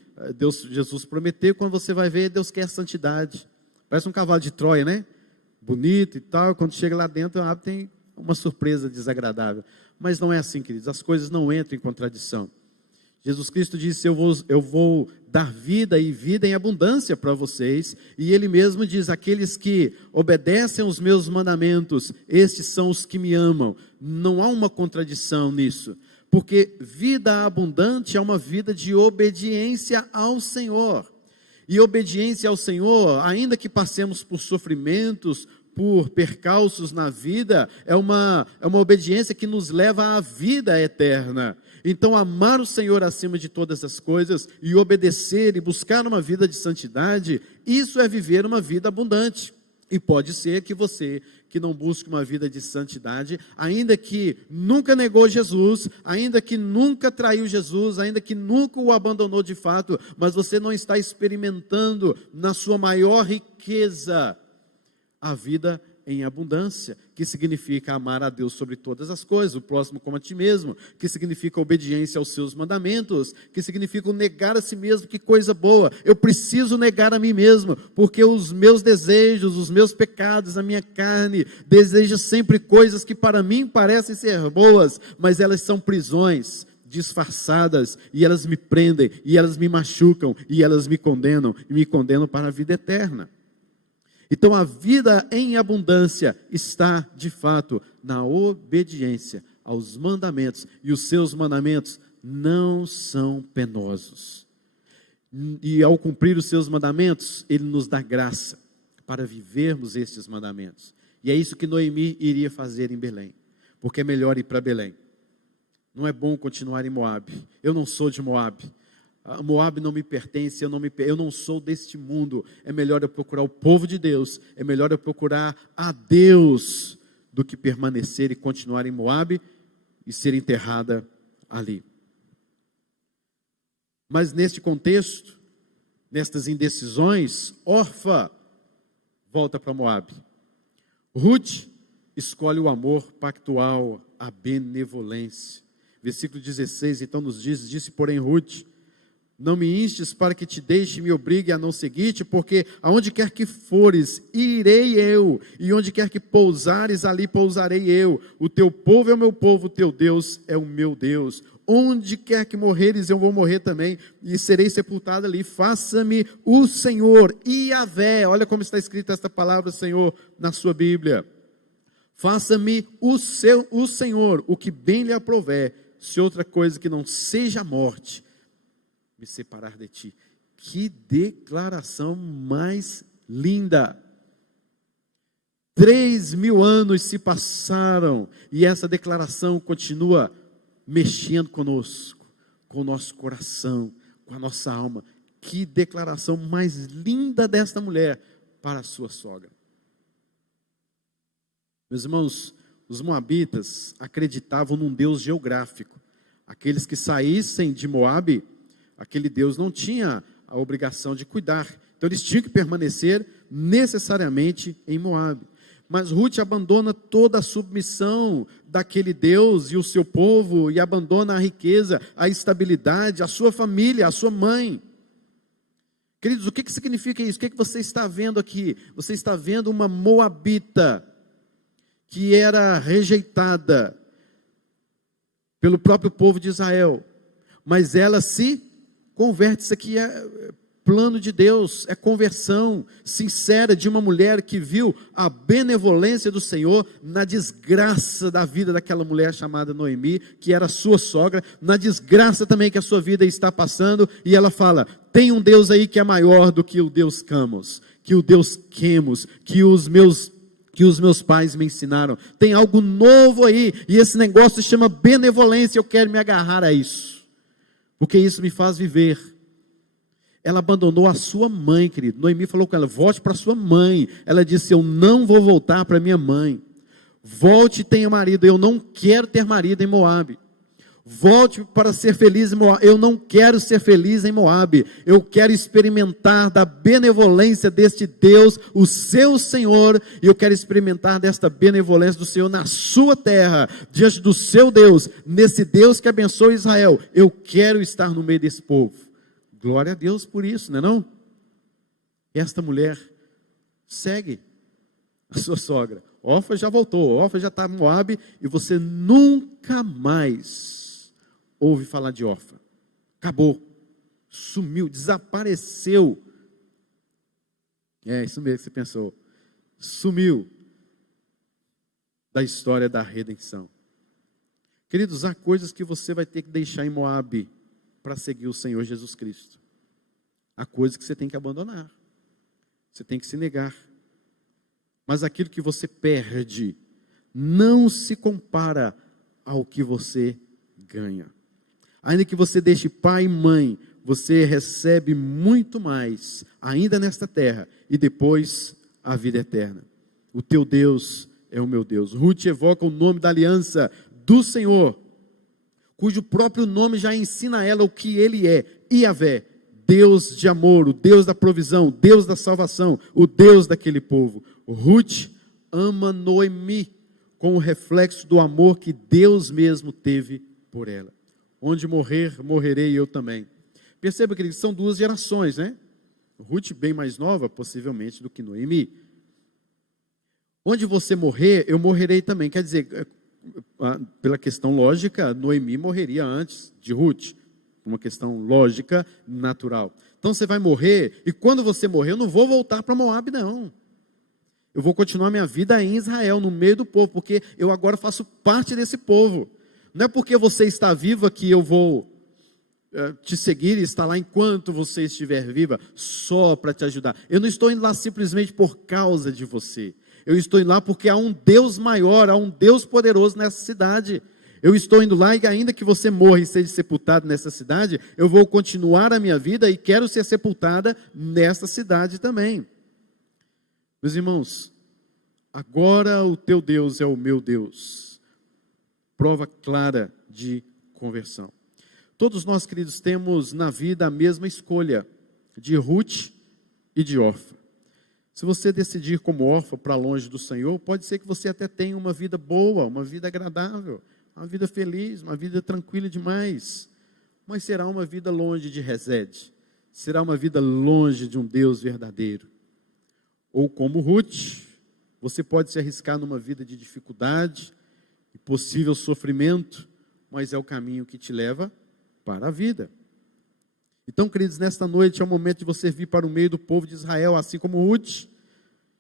Jesus prometeu, quando você vai ver, Deus quer santidade. Parece um cavalo de Troia, né? Bonito e tal, quando chega lá dentro, tem uma surpresa desagradável. Mas não é assim, queridos, as coisas não entram em contradição. Jesus Cristo disse, eu vou dar vida e vida em abundância para vocês, e Ele mesmo diz, aqueles que obedecem aos meus mandamentos, estes são os que me amam. Não há uma contradição nisso, porque vida abundante é uma vida de obediência ao Senhor, e obediência ao Senhor, ainda que passemos por sofrimentos, por percalços na vida, é uma obediência que nos leva à vida eterna. Então, amar o Senhor acima de todas as coisas e obedecer e buscar uma vida de santidade, isso é viver uma vida abundante. E pode ser que você, que não busque uma vida de santidade, ainda que nunca negou Jesus, ainda que nunca traiu Jesus, ainda que nunca o abandonou de fato, mas você não está experimentando na sua maior riqueza a vida em abundância, que significa amar a Deus sobre todas as coisas, o próximo como a ti mesmo, que significa obediência aos seus mandamentos, que significa negar a si mesmo. Que coisa boa, eu preciso negar a mim mesmo, porque os meus desejos, os meus pecados, a minha carne, deseja sempre coisas que para mim parecem ser boas, mas elas são prisões disfarçadas, e elas me prendem, e elas me machucam, e elas me condenam para a vida eterna. Então a vida em abundância está de fato na obediência aos mandamentos, e os seus mandamentos não são penosos, e ao cumprir os seus mandamentos, Ele nos dá graça para vivermos estes mandamentos, e é isso que Noemi iria fazer em Belém, porque é melhor ir para Belém. Não é bom continuar em Moabe. Eu não sou de Moabe. Moabe não me pertence, eu não sou deste mundo. É melhor eu procurar o povo de Deus, é melhor eu procurar a Deus, do que permanecer e continuar em Moabe e ser enterrada ali. Mas neste contexto, nestas indecisões, Orfa volta para Moabe. Ruth escolhe o amor pactual, a benevolência. Versículo 16, então nos diz: disse porém Ruth: não me instes para que te deixe e me obrigue a não seguir-te, porque aonde quer que fores, irei eu, e onde quer que pousares, ali pousarei eu. O teu povo é o meu povo, o teu Deus é o meu Deus. Onde quer que morreres, eu vou morrer também, e serei sepultado ali. Faça-me o Senhor, Iavé. Olha como está escrita esta palavra, Senhor, na sua Bíblia. Faça-me o Senhor, o que bem lhe aprouver, se outra coisa que não seja a morte me separar de ti. Que declaração mais linda! 3.000 anos se passaram, e essa declaração continua mexendo conosco, com o nosso coração, com a nossa alma. Que declaração mais linda desta mulher para a sua sogra. Meus irmãos, os moabitas acreditavam num Deus geográfico. Aqueles que saíssem de Moabe, aquele Deus não tinha a obrigação de cuidar. Então eles tinham que permanecer necessariamente em Moabe. Mas Ruth abandona toda a submissão daquele Deus e o seu povo, e abandona a riqueza, a estabilidade, a sua família, a sua mãe. Queridos, o que significa isso? O que você está vendo aqui? Você está vendo uma moabita que era rejeitada pelo próprio povo de Israel, mas ela se converte. Isso aqui é plano de Deus, é conversão sincera de uma mulher que viu a benevolência do Senhor na desgraça da vida daquela mulher chamada Noemi, que era sua sogra, na desgraça também que a sua vida está passando, e ela fala: tem um Deus aí que é maior do que o Deus Camos, que o Deus Quemos, que os meus pais me ensinaram. Tem algo novo aí, e esse negócio se chama benevolência. Eu quero me agarrar a isso, porque isso me faz viver. Ela abandonou a sua mãe, querido. Noemi falou com ela: volte para sua mãe. Ela disse: eu não vou voltar para minha mãe. Volte e tenha marido. Eu não quero ter marido em Moabe. Volte para ser feliz em Moabe. Eu não quero ser feliz em Moabe. Eu quero experimentar da benevolência deste Deus, o seu Senhor, e eu quero experimentar desta benevolência do Senhor na sua terra, diante do seu Deus, nesse Deus que abençoa Israel. Eu quero estar no meio desse povo. Glória a Deus por isso, não é não? Esta mulher segue a sua sogra. Orfa já voltou, Orfa já está em Moabe, e você nunca mais ouve falar de Orfa. Acabou, sumiu, desapareceu. É isso mesmo que você pensou. Sumiu da história da redenção. Queridos, há coisas que você vai ter que deixar em Moabe para seguir o Senhor Jesus Cristo. Há coisas que você tem que abandonar. Você tem que se negar. Mas aquilo que você perde não se compara ao que você ganha. Ainda que você deixe pai e mãe, você recebe muito mais, ainda nesta terra, e depois a vida eterna. O teu Deus é o meu Deus. Ruth evoca o nome da aliança do Senhor, cujo próprio nome já ensina a ela o que Ele é: Iavé, Deus de amor, o Deus da provisão, Deus da salvação, o Deus daquele povo. Ruth ama Noemi com o reflexo do amor que Deus mesmo teve por ela. Onde morrer, morrerei eu também. Perceba, queridos, são duas gerações, né? Ruth bem mais nova, possivelmente, do que Noemi. Onde você morrer, eu morrerei também. Quer dizer, pela questão lógica, Noemi morreria antes de Ruth. Uma questão lógica, natural. Então você vai morrer, e quando você morrer, eu não vou voltar para Moab, não. Eu vou continuar minha vida em Israel, no meio do povo, porque eu agora faço parte desse povo. Não é porque você está viva que eu vou te seguir e estar lá enquanto você estiver viva, só para te ajudar. Eu não estou indo lá simplesmente por causa de você. Eu estou indo lá porque há um Deus maior, há um Deus poderoso nessa cidade. Eu estou indo lá e ainda que você morra e seja sepultado nessa cidade, eu vou continuar a minha vida e quero ser sepultada nessa cidade também. Meus irmãos, agora o teu Deus é o meu Deus. Prova clara de conversão. Todos nós, queridos, temos na vida a mesma escolha de Ruth e de Orfa. Se você decidir como órfã para longe do Senhor, pode ser que você até tenha uma vida boa, uma vida agradável, uma vida feliz, uma vida tranquila demais. Mas será uma vida longe de Resed. Será uma vida longe de um Deus verdadeiro. Ou como Ruth, você pode se arriscar numa vida de dificuldade e possível sofrimento, mas é o caminho que te leva para a vida. Então, queridos, nesta noite é o momento de você vir para o meio do povo de Israel, assim como Ruth,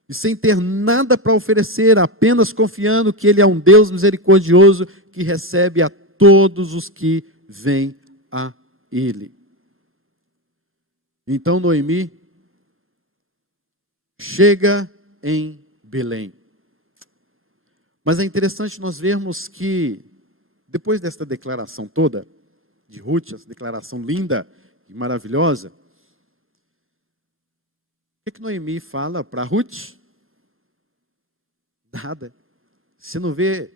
e sem ter nada para oferecer, apenas confiando que Ele é um Deus misericordioso, que recebe a todos os que vêm a Ele. Então, Noemi chega em Belém. Mas é interessante nós vermos que, depois desta declaração toda, de Ruth, essa declaração linda e maravilhosa, o que Noemi fala para Ruth? Nada. Você não vê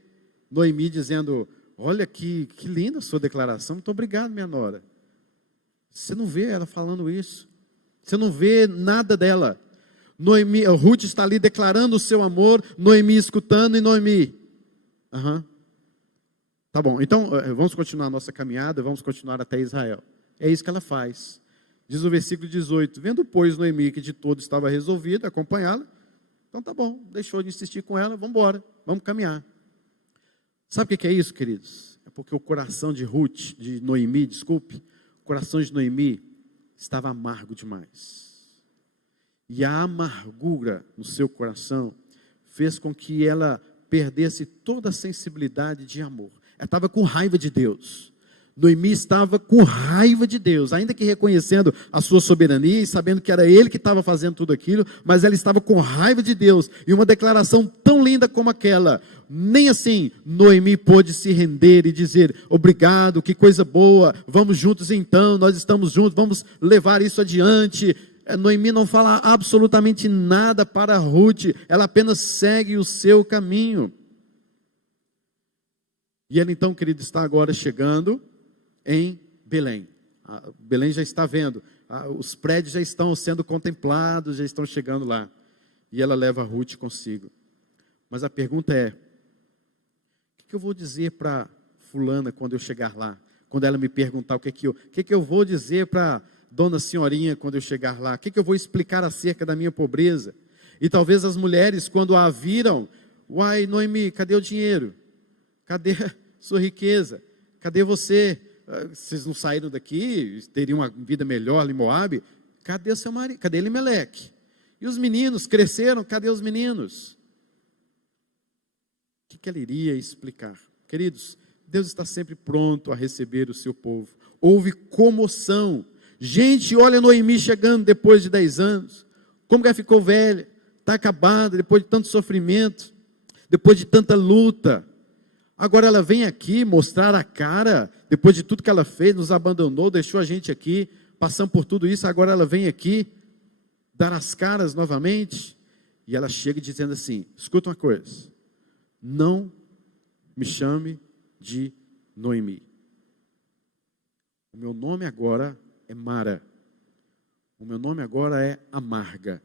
Noemi dizendo, olha que linda a sua declaração, muito obrigado, minha nora. Você não vê ela falando isso. Você não vê nada dela. Ruth está ali declarando o seu amor, Noemi escutando e Noemi. Tá bom, então vamos continuar a nossa caminhada, vamos continuar até Israel. É isso que ela faz. Diz o versículo 18, vendo, pois, Noemi que de todo estava resolvido acompanhá-la, então tá bom, deixou de insistir com ela, vamos embora, vamos caminhar. Sabe o que é isso, queridos? É porque o coração de Noemi, o coração de Noemi estava amargo demais. E a amargura no seu coração fez com que ela perdesse toda a sensibilidade de amor. Ela estava com raiva de Deus. Noemi estava com raiva de Deus, ainda que reconhecendo a sua soberania e sabendo que era Ele que estava fazendo tudo aquilo, mas ela estava com raiva de Deus. E uma declaração tão linda como aquela, nem assim Noemi pôde se render e dizer, obrigado, que coisa boa, vamos juntos então, nós estamos juntos, vamos levar isso adiante. Noemi não fala absolutamente nada para Ruth, ela apenas segue o seu caminho. E ela então, querido, está agora chegando em Belém. Belém já está vendo, os prédios já estão sendo contemplados, já estão chegando lá. E ela leva Ruth consigo. Mas a pergunta é, o que eu vou dizer para fulana quando eu chegar lá? Quando ela me perguntar o que eu vou dizer para Dona Senhorinha quando eu chegar lá? O que eu vou explicar acerca da minha pobreza? E talvez as mulheres, quando a viram, uai, Noemi, cadê o dinheiro? Cadê sua riqueza? Cadê você? Vocês não saíram daqui? Teriam uma vida melhor em Moab? Cadê seu marido? Cadê Elimeleque? E os meninos cresceram? Cadê os meninos? O que ela iria explicar? Queridos, Deus está sempre pronto a receber o seu povo. Houve comoção. Gente, olha Noemi chegando depois de 10 anos. Como que ela ficou velha? Está acabada, depois de tanto sofrimento, depois de tanta luta. Agora ela vem aqui mostrar a cara, depois de tudo que ela fez, nos abandonou, deixou a gente aqui, passando por tudo isso, agora ela vem aqui, dar as caras novamente, e ela chega dizendo assim, escuta uma coisa, não me chame de Noemi. O meu nome agora é Mara. O meu nome agora é amarga.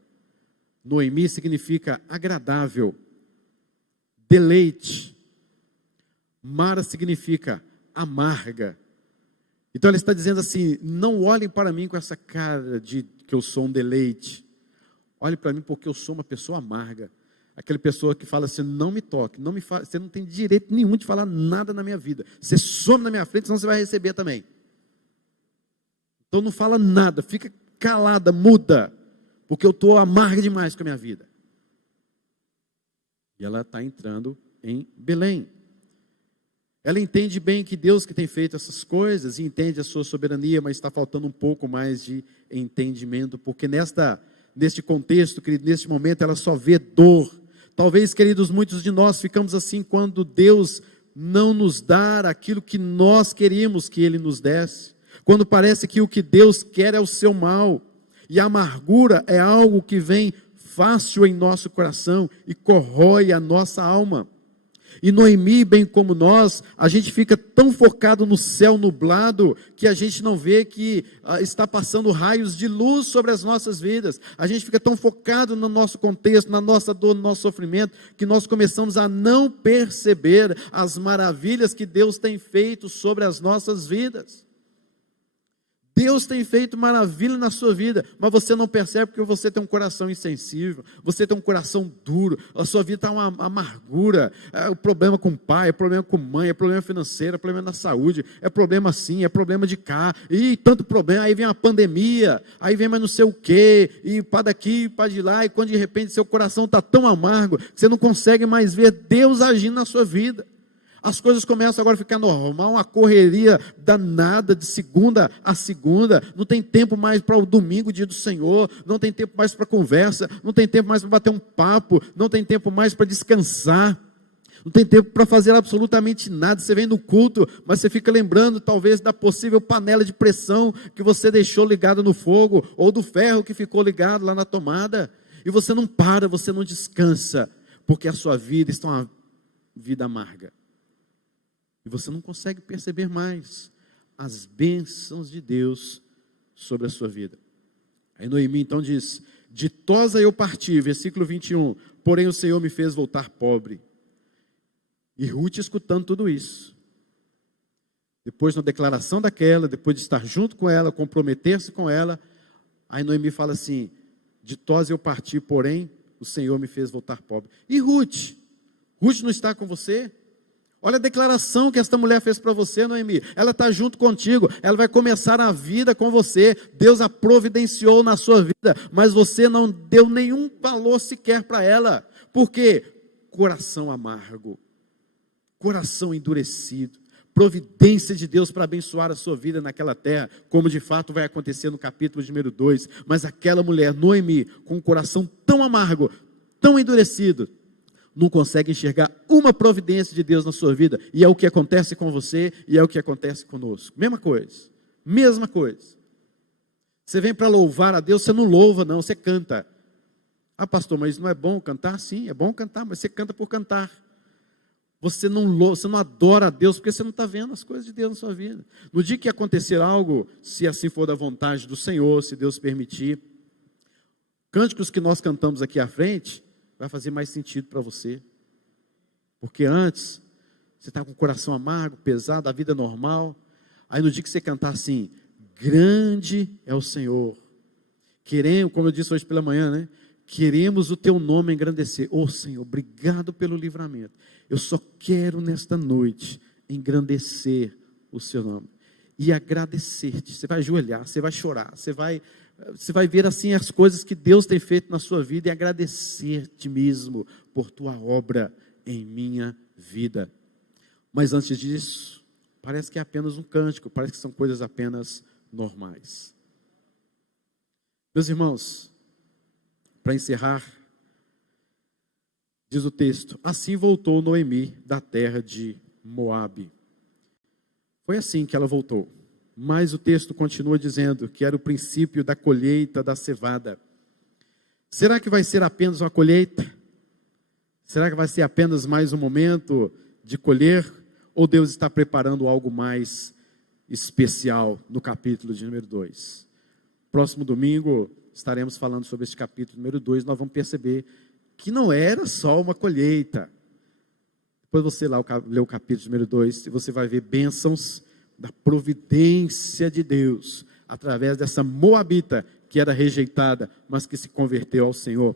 Noemi significa agradável, deleite. Mara significa amarga. Então ela está dizendo assim: não olhem para mim com essa cara de que eu sou um deleite. Olhem para mim porque eu sou uma pessoa amarga. Aquela pessoa que fala assim: não me toque, não me fale, você não tem direito nenhum de falar nada na minha vida. Você some na minha frente, senão você vai receber também. Então não fala nada, fica calada, muda, porque eu estou amarga demais com a minha vida. E ela está entrando em Belém. Ela entende bem que Deus que tem feito essas coisas, e entende a sua soberania, mas está faltando um pouco mais de entendimento, porque neste contexto, querido, neste momento, ela só vê dor. Talvez, queridos, muitos de nós ficamos assim quando Deus não nos dá aquilo que nós queríamos que Ele nos desse. Quando parece que o que Deus quer é o seu mal. E a amargura é algo que vem fácil em nosso coração e corrói a nossa alma. E Noemi, bem como nós, a gente fica tão focado no céu nublado que a gente não vê que está passando raios de luz sobre as nossas vidas. A gente fica tão focado no nosso contexto, na nossa dor, no nosso sofrimento, que nós começamos a não perceber as maravilhas que Deus tem feito sobre as nossas vidas. Deus tem feito maravilha na sua vida, mas você não percebe porque você tem um coração insensível, você tem um coração duro, a sua vida está uma amargura, é o problema com o pai, é problema com mãe, é problema financeiro, é problema na saúde, é problema assim, é problema de cá, e tanto problema, aí vem a pandemia, aí vem mais não sei o quê, e para daqui, para de lá, e quando de repente seu coração está tão amargo, que você não consegue mais ver Deus agindo na sua vida. As coisas começam agora a ficar normal, uma correria danada de segunda a segunda, não tem tempo mais para o domingo, dia do Senhor, não tem tempo mais para conversa, não tem tempo mais para bater um papo, não tem tempo mais para descansar, não tem tempo para fazer absolutamente nada. Você vem no culto, mas você fica lembrando talvez da possível panela de pressão que você deixou ligada no fogo, ou do ferro que ficou ligado lá na tomada, e você não para, você não descansa, porque a sua vida está uma vida amarga. E você não consegue perceber mais as bênçãos de Deus sobre a sua vida. Aí Noemi então diz: ditosa eu parti, versículo 21, porém o Senhor me fez voltar pobre. E Ruth escutando tudo isso, depois na declaração daquela, depois de estar junto com ela, comprometer-se com ela, aí Noemi fala assim: ditosa eu parti, porém o Senhor me fez voltar pobre. E Ruth não está com você? Olha a declaração que esta mulher fez para você, Noemi. Ela está junto contigo, ela vai começar a vida com você. Deus a providenciou na sua vida, mas você não deu nenhum valor sequer para ela. Por quê? Coração amargo, coração endurecido. Providência de Deus para abençoar a sua vida naquela terra, como de fato vai acontecer no capítulo número 2. Mas aquela mulher, Noemi, com um coração tão amargo, tão endurecido, não consegue enxergar uma providência de Deus na sua vida, e é o que acontece com você, e é o que acontece conosco, mesma coisa, você vem para louvar a Deus, você não louva não, você canta. Ah pastor, mas não é bom cantar? Sim, é bom cantar, mas você canta por cantar, você não louva, você não adora a Deus, porque você não está vendo as coisas de Deus na sua vida. No dia que acontecer algo, se assim for da vontade do Senhor, se Deus permitir, cânticos que nós cantamos aqui à frente, vai fazer mais sentido para você, porque antes, você está com o coração amargo, pesado, a vida normal, aí no dia que você cantar assim, grande é o Senhor, queremos, como eu disse hoje pela manhã, né? Queremos o teu nome engrandecer, Senhor, obrigado pelo livramento, eu só quero nesta noite, engrandecer o seu nome, e agradecer-te, você vai ajoelhar, você vai chorar, você vai ver assim as coisas que Deus tem feito na sua vida e agradecer-te mesmo por tua obra em minha vida. Mas antes disso, parece que é apenas um cântico, parece que são coisas apenas normais. Meus irmãos, para encerrar, diz o texto: assim voltou Noemi da terra de Moabe. Foi assim que ela voltou. Mas o texto continua dizendo que era o princípio da colheita da cevada. Será que vai ser apenas uma colheita? Será que vai ser apenas mais um momento de colher? Ou Deus está preparando algo mais especial no capítulo de número 2? Próximo domingo estaremos falando sobre este capítulo número 2. Nós vamos perceber que não era só uma colheita. Depois você lá lê o capítulo número 2 e você vai ver bênçãos da providência de Deus, através dessa moabita que era rejeitada, mas que se converteu ao Senhor,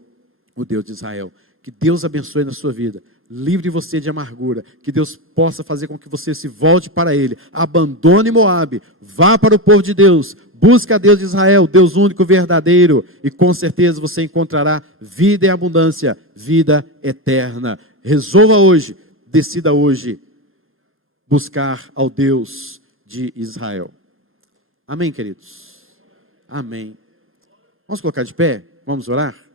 o Deus de Israel. Que Deus abençoe na sua vida, livre você de amargura, que Deus possa fazer com que você se volte para Ele, abandone Moabe, vá para o povo de Deus, busque a Deus de Israel, Deus único, verdadeiro, e com certeza você encontrará vida em abundância, vida eterna. Resolva hoje, decida hoje, buscar ao Deus de Israel. Amém, queridos? Amém. Vamos colocar de pé? Vamos orar?